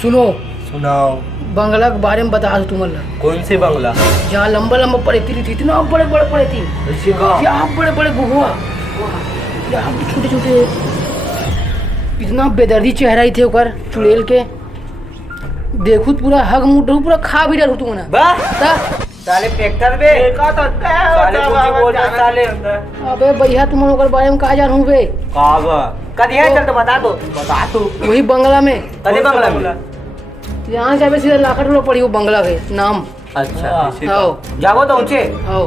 सुनो, सुनाओ। बंगला के बारे में बता दो तुम्हारा। कौन से बंगला? जहाँ लंबा लंबा पड़े थी, इतना बड़े बड़े पड़े थी, यहाँ बड़े बड़े गुहुआ, यहाँ छोटे छोटे, इतना बेदर्दी चेहरा ही थे ओकर चुड़ैल के। देखू पूरा हग मुठू पूरा खा भी डरू तुम ना। साले ट्रैक्टर बे साले कुछ बोल रहा साले। अबे भैया तुम ओकर बारे में का जानू बे? कदी है चल तो बता दो। बता तू। वही बंगला में। कदी बंगला में? यहाँ जाबे सीधा लाखा टोला पड़ी वो बंगला के नाम। अच्छा आओ जाओ तो ऊंचे। आओ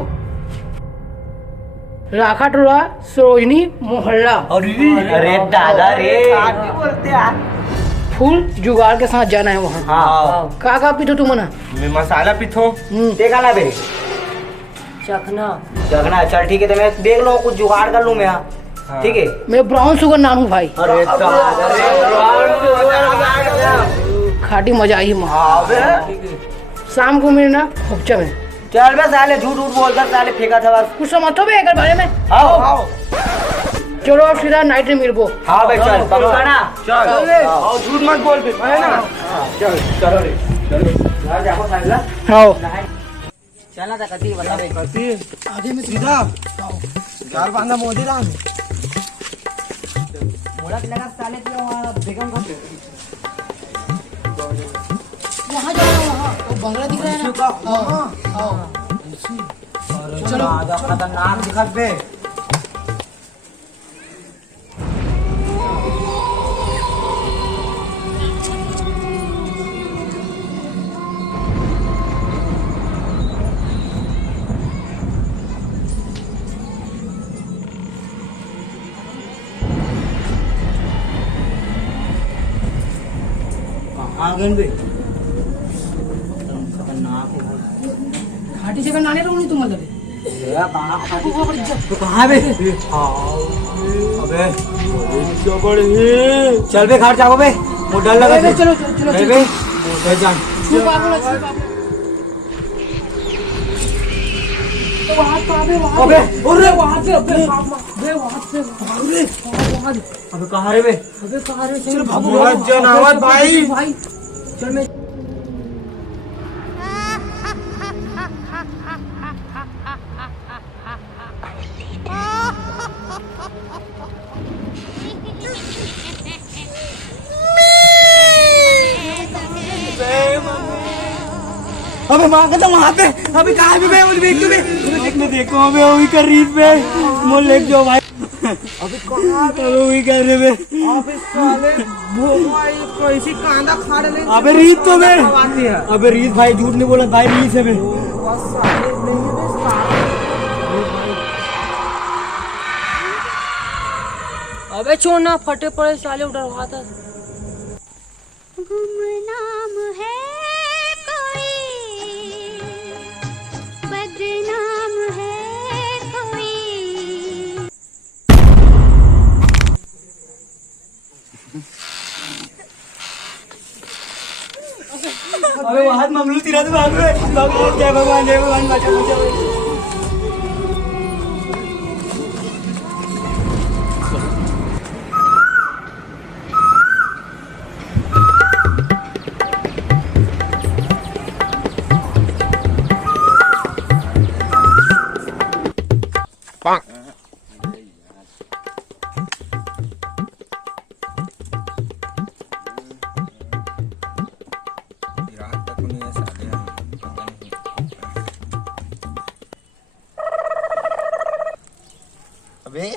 लाखा टोला सरोजनी मोहल्ला। अरे दादा रे बोलते यार। फुल जुगाड़ के साथ जाना है वहाँ। हाँ का पीठो तुम ना? मैं मसाला पीठो। देखा ना बे चखना चखना। चल ठीक है तो मैं देख लो कुछ जुगाड़ कर लूँ मैं। ठीक है मैं ब्राउन शुगर नाम हूँ भाई। अरे खाटी मजा आई शाम को मेरे ना खोपचा में। चल बे साले झूठ झूठ बोलकर साले फेंका था बस। कुछ समझो बे एकर बारे में। आओ चलो अब सीधा नाइट में मिलबो। हाँ भाई चल पक्का ना। चल आओ झूठ मत बोल बे है ना। चल चलो रे चलो जाओ साइला। आओ चलना था कती बता बे। कती आगे में सीधा चार बांधा मोदी राम मोड़क लगा साले के वहां बेगम का। वहाँ जाना वहाँ तो बंगला दिख रहा है ना। आओ चलो आजा खतरनाक दिखत बे। खाटी जगह नाने रहो नहीं तुम मतलब। तो कहाँ बे? अबे चल बे घर जाओ बे। वो डर लगा। चलो चलो चल बे जान। छुप आबो वहाँ अबे अरे वहाँ से अबे वहाँ से अबे कहाँ रे बे? अबे कहाँ रे? चल भागो जनावत भाई। चल मैं अबे माँ का तो वहाँ पे। अबे कहाँ पे बे? मुझे देख मैं देखो अबे वही कर रही पे मोल ले जाओ भाई। अबे कहाँ पे वही कर रहे बे? अबे साले भोगाई कैसी कांदा खा रहे। अबे रीत तो बे। अबे रीत भाई झूठ नहीं बोला भाई रीत है बे। अबे छोड़ना फटे पड़े साले उठा था। गुमनाम है कोई, बदनाम है कोई। अबे वहां मंगलू तीरा तो भाग रहे। जय भगवान बचा। अबे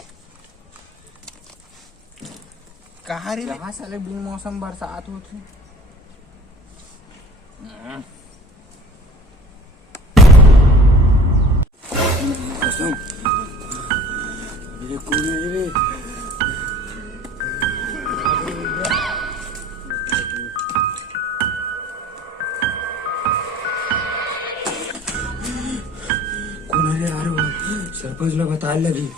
कहाँ रे? कहाँ साले बिन मौसम बरसात होती। सरपंच लोग बताने लगी।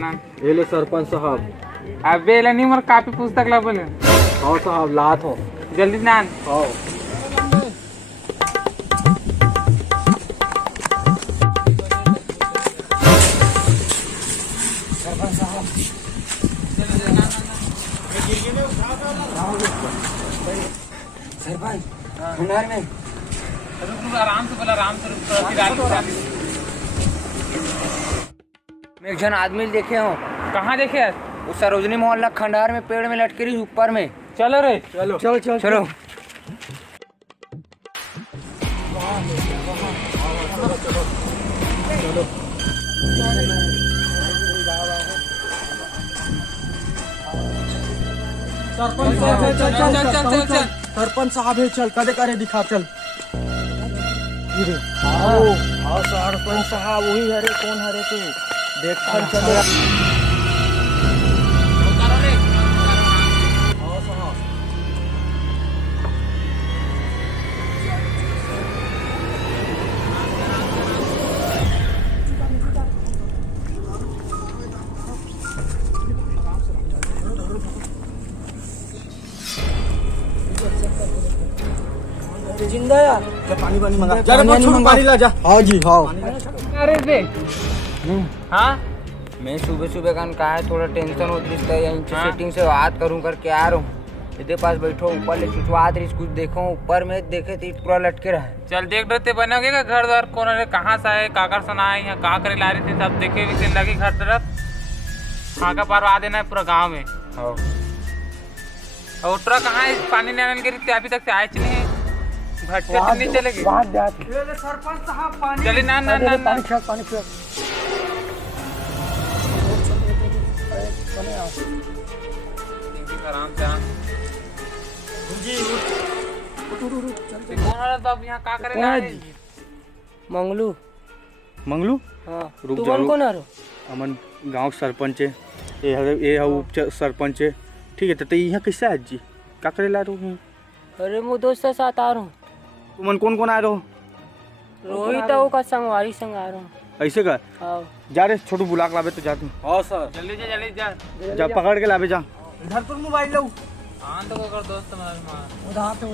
ना ये लो सरपंच साहब। अबे एला नहीं मोर कापी पुस्तक ला बोले हाँ साहब लात हो। जल्दी नान हाँ सरपंच खंडार में आराम से बोला, आराम से रुक। मैं एक जन आदमी देखे हूँ। कहाँ देखे यार? उस सरोजनी मोहल्ला खंडार में पेड़ में लटके रही ऊपर में। चलो रे चलो चलो चलो चलो। सरपंच साहब है, चल चल चल चल। सरपंच साहब है, चल कदे करे दिखा चल। हाँ सरपंच साहब वही हरे, कौन हरे तू देख चल। जिंदा यार। पानी पानी मंगा जा, पानी ला जा। हाँ जी हाँ। अरे बे हाँ मैं सुबह सुबह का कहा है थोड़ा टेंशन होती है, यहीं से सेटिंग से बात करूं करके आ रहा हूँ। इधर पास बैठो, ऊपर ले चुचवात रही, कुछ देखो ऊपर में देखे तो पूरा लटके रहा है। चल देख रहे बनोगे का घर द्वार कौन है, कहाँ से है, काकर सुना है, यहाँ का करे ला रही थी, सब देखे भी से लगी घर तरफ हाँ का पारवा देना है पूरा गाँव में। और उतरा कहाँ है, पानी नहीं गिरी थी अभी तक से आए नहीं है, भटका नहीं चलेगी। सरपंच साहब पानी चलिए ना ना ना ना पानी आराम से कौन है तब यहाँ का करे ला रही? मंगलू। मंगलू हाँ रुक तू जा, कौन रुक। कौन आरो? अमन गांव सरपंच है, ये है उप सरपंच है। ठीक है तो यहाँ कैसे आज जी का करे ला रहे हो? अरे मैं दोस्त के साथ आ रहा हूँ। तुमन कौन कौन आ रहे हो? रोहित है का संगवारी संग आ रहा हूँ। ऐसे कर हाँ जा रे, छोटू बुला के लावे तो जा तू। हाँ सर जल्दी जा जा पकड़ के लावे जा। इधर पर मोबाइल लो। हाँ तो कर दोस्त हमारा उधर पे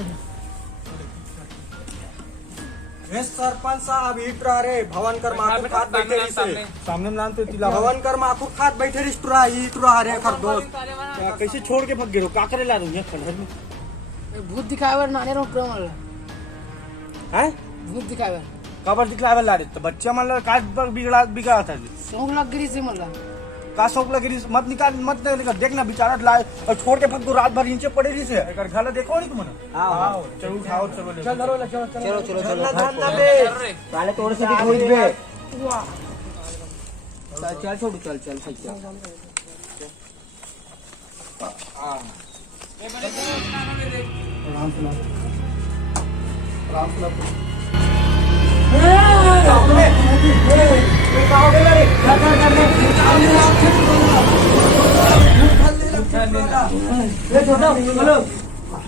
ये सरपंच साहब इटरा रे भवन कर माखू खात बैठे रही से सामने में लानते तिला भवन कर माखू खात बैठे रही इटरा इटरा रे कर दोस्त कैसे छोड़ के भाग गिरो? का करे ला रहे हो यहाँ खंडहर में? भूत दिखावर नाने रो प्रेम वाला हैं भूत दिखावर कबर दिखलावे ला रहे तो बच्चा मन ला काट पर बिगड़ा था जी। सौंग लग गई से मला का शौक लगी मत निकाल देखना बेचारा लाए और छोड़ के भाग दो, रात भर नीचे पड़े रही से एक घर देखो नहीं तुमने। हां चलो उठाओ चलो ले चलो चलो साले तोड़ से खोज बे। चल छोड़ चल चल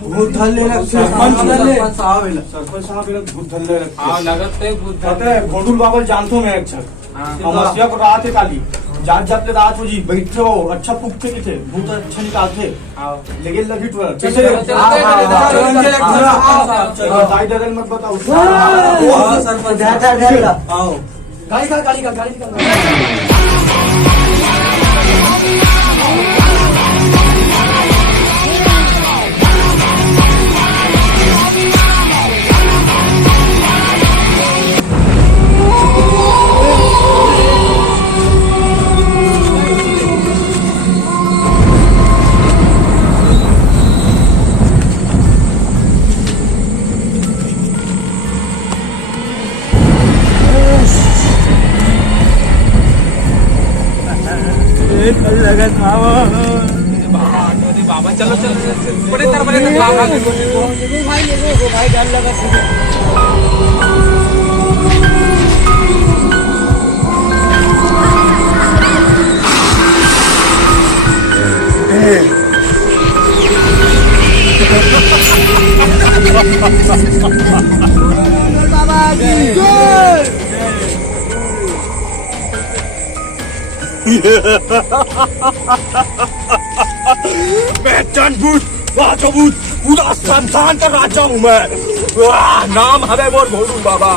भूत धल्ले सरपंच साहब भूत धल्ले हाँ लगत है भूत पता है घोटुल बाबल जानतो मैं अच्छा समस्या को रात है काली जात जात ले रात हो जी बैठो अच्छा पुगते के थे भूत अच्छा निकालते लेकिन लगी तो कैसे दाई दरल मत बताओ सरपंच आओ गाड़ी का लगा था बाबा चलो बड़े बाबा भाई डर लगा। मैं चंदभूत राजभूत पूरा संस्थान का राजा हूँ मैं। नाम हमें मोर भोलू बाबा,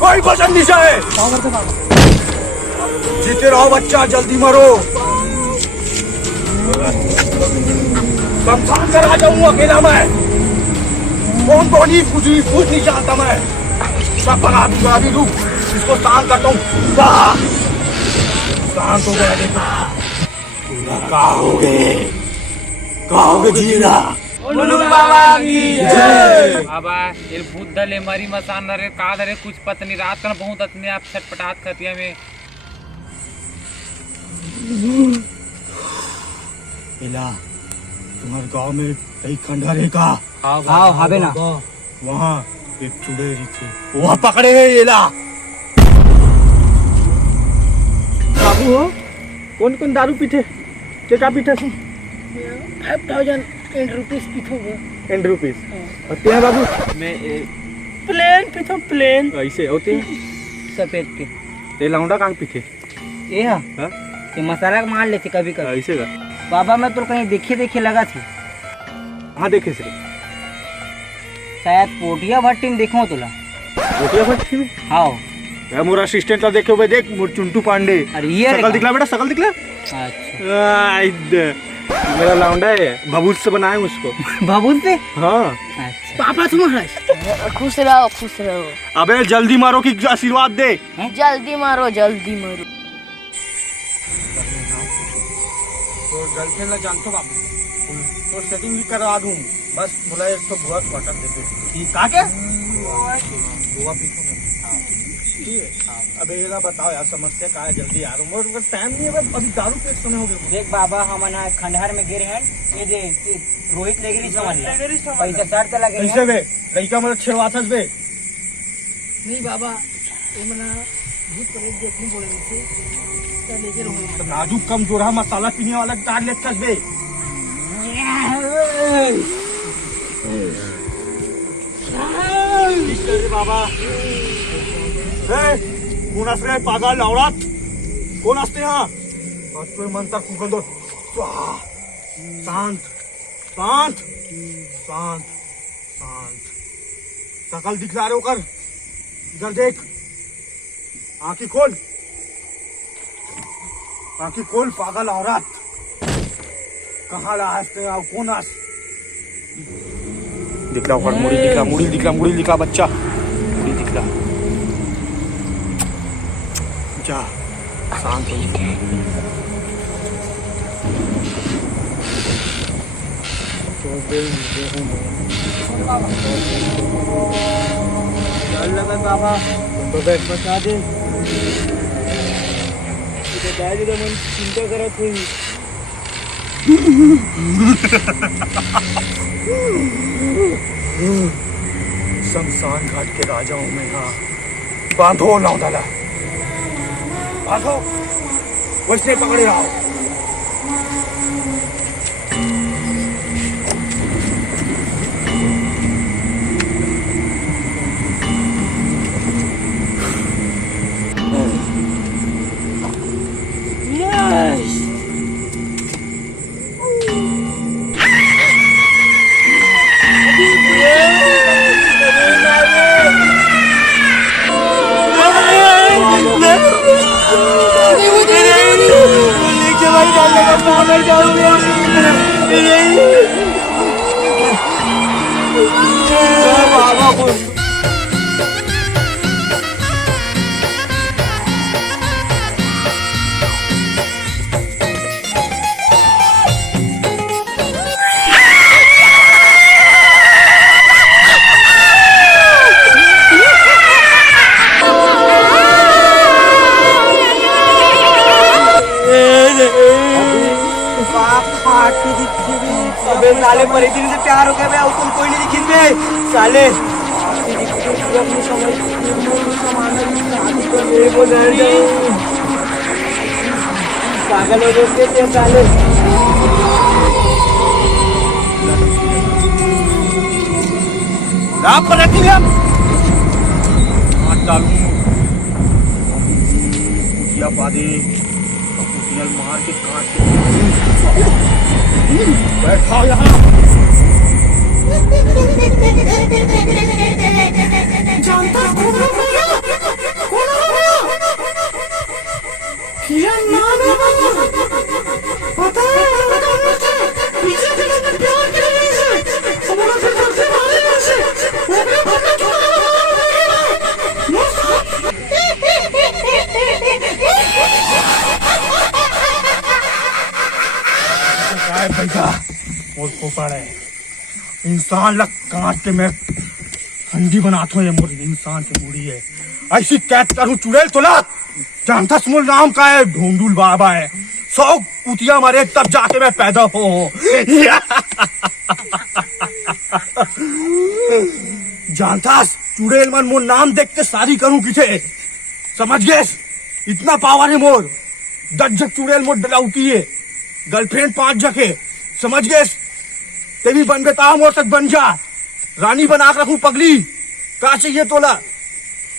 कोई वचन नहीं है। जीते रहो बच्चा, जल्दी मरो। संस्थान का राजा हूँ अकेला मैं, कौन को नहीं पूछ नहीं चाहता मैं। सब बना दूंगा अभी, रुक इसको शांत करता हूँ। शांत हो गया देखो, कहोगे जीना। बाबा की जय। बाबा ये भूत धले मरी मसान धरे का धरे कुछ पत्नी रात कर बहुत अपने आप छटपटात खतिया में। इला तुम्हारे गांव में कई खंडहर है का? हाँ हवे ना। वहाँ एक चुड़ैल थे, वहाँ पकड़े हैं इला। बाबू हो कौन कौन दारू पीते क्या पीता से? 5000 रुपीस पीथो ₹10 और तेरा बाबू? मैं प्लेन पीथो, प्लेन ऐसे होते हैं सफेद के। ते लौंडा कहाँ पीते? ये ये मसाला मार लेते कभी कभी। ऐसे का बाबा मैं तो कहीं देखे लगा थी, हाँ देखे से शायद पोटिया भट्टी में देखो तुला। रोटिया भट्टी में? हाँ यार मोर असिस्टेंट का देखे हुए, देख मोर चुंटू पांडे। अरे ये शकल दिखला बेटा, शकल दिखला। अच्छा मेरा लौंडा है, भभूत से बनाए उसको। बाबू से? हाँ अच्छा पापा तुम्हारा खुश रहो खुश रहो। अबे जल्दी मारो कि आशीर्वाद दे। जल्दी मारो जल्दी मारो। तो गर्लफ्रेंड ला जानतो बाबू, तो सेटिंग भी करवा दूँ, बस बोला एक तो बुआ क्वार्टर दे दे। का क्या? बुआ पीछे ठीक है। अबे ये ना बताओ यार, समस्या का है, जल्दी यार मोर टाइम नहीं है, अभी दारू पे समय हो गया। देख बाबा हम ना खंडहर में गिरे हैं, ये देख रोहित लेगिरी समझ ले, पैसा 60 तक लगे कैसे बे लड़का मतलब छेड़वाथस बे? नहीं बाबा ये मना भूत प्रेत देखने बोले से क्या लेके रोहित तो नाजुक कम जोरा मसाला पीने वाला कार लेथस बे। बाबा कौन असरे पागल औरत, कौन असते यहाँ? कोई मंत्र फूकन दो। शांत शांत शांत शांत। शकल दिखला रहे होकर, इधर देख, आंखी खोल, आंखी खोल। पागल औरत कहाँ ला हंसते आओ, कौन हंस? दिखला होकर, मुड़ी दिखला, मुड़ी दिखला, मुड़ी दिखला बच्चा, मुड़ी दिखला। जा शांत हो। डर लगा बाबा तो बैठ बता दे। मन चिंता करत हुई। शमशान घाट के राजा हूं मैं। यहाँ बांधो लौंडाला, बांधो, वैसे पकड़े रहो। अबे साले परिधि से प्यार हो गया बे, उसको कोई नहीं दिखी बे साले। पागल हो गए साले। राम पर रख लिया, मार डालूं। कुटिया पा दे, चल मार के काट के बैठा यहाँ जानता कौन हो गया ये नाम है पता है पीछे से मैंने प्यार किया इसे हमारा फिर सबसे मारे इसे वो भी भटका क्यों काय भैया और पोपड़ है इंसान लग काट के मैं हंडी बनाता हूँ ये मुर्गी इंसान की मुड़ी है ऐसी कैद करूँ चुड़ैल तो ला जानता स्मूल नाम का है ढोंडुल बाबा है 100 कुतिया मारे तब जाके मैं पैदा हो जानता चुड़ैल मन मोर नाम देख के शादी करूँ किसे समझ गए इतना पावर है मोर 10 जग चुड़ैल मोर डलाउती है गर्लफ्रेंड 5 जगह समझ गए तेरी बन बेटा मोर तक बन जा रानी बना कर रखू पगली कहा चाहिए तोला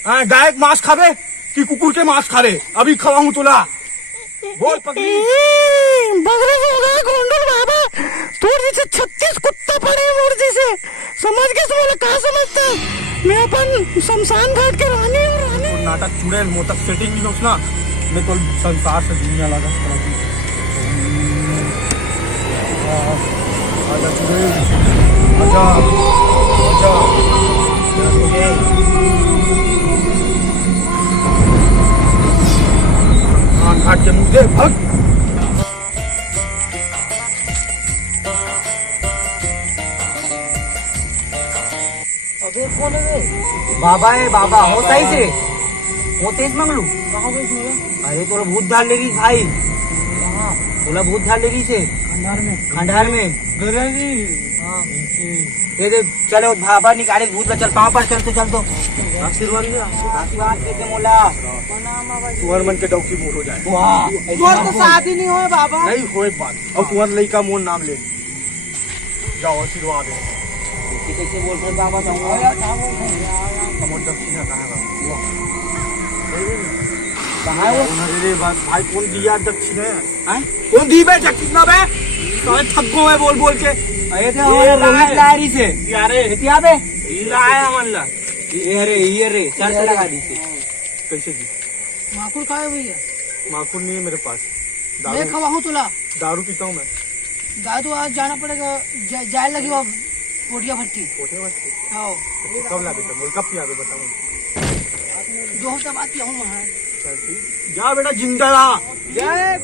गाय के मांस खावे कि कुकुर के मांस खावे अभी खवाऊं तोला बोल पगली बाबा तोर जैसे 36 कुत्ता पड़े मोर जैसे समझ के बोले कहा समझते मैं अपन शमशान घाट के रानी हूँ रानी नाटक चुड़ैल मोटक सेटिंग नहीं होस ना मैं तो संसार से दुनिया लगा आजा चुड़ैल आजा आजा कान काट के मुझे भग अबे कौन है बाबा है बाबा हो सही से हो तेज मंगलू कहाँ गई अरे तोरा भूत डाल ले रही भाई कहाँ तोला भूत डाल ले रही से खंडार में हाँ ये देख चलो बाबा निकाले भूत चल पाँव पर चल तो आशीर्वाद देते मोला तुहर मन के डौकी मोर हो जाए वाह तो शादी नहीं हो बाबा नहीं होए बात और तुहर लड़का मोर नाम ले जाओ आशीर्वाद है कैसे बोल रहे बाबा जाऊंगा कमर दक्षिणा कहाँ है अरे भाई कौन दिया दक्षिणा कौन दी बे दक्षिणा बे सारे ठग्गो है बोल बोल के अरे तो रोहित लारी से यारे इतिया बे लाया हमन ला ये रे सर से लगा दी कैसे दी माकुल का है भैया माखून नहीं है मेरे पास मैं खवाऊं तुला दारू पीता हूँ मैं दादू आज जाना पड़ेगा जाए लगी वो पोटिया भट्टी कोठे बच्चे आओ कब ला बेटा बोल कब पिया बताऊँ 2 हफ्ते बाद पिया हूँ मैं जा बेटा जिंदा रहा जय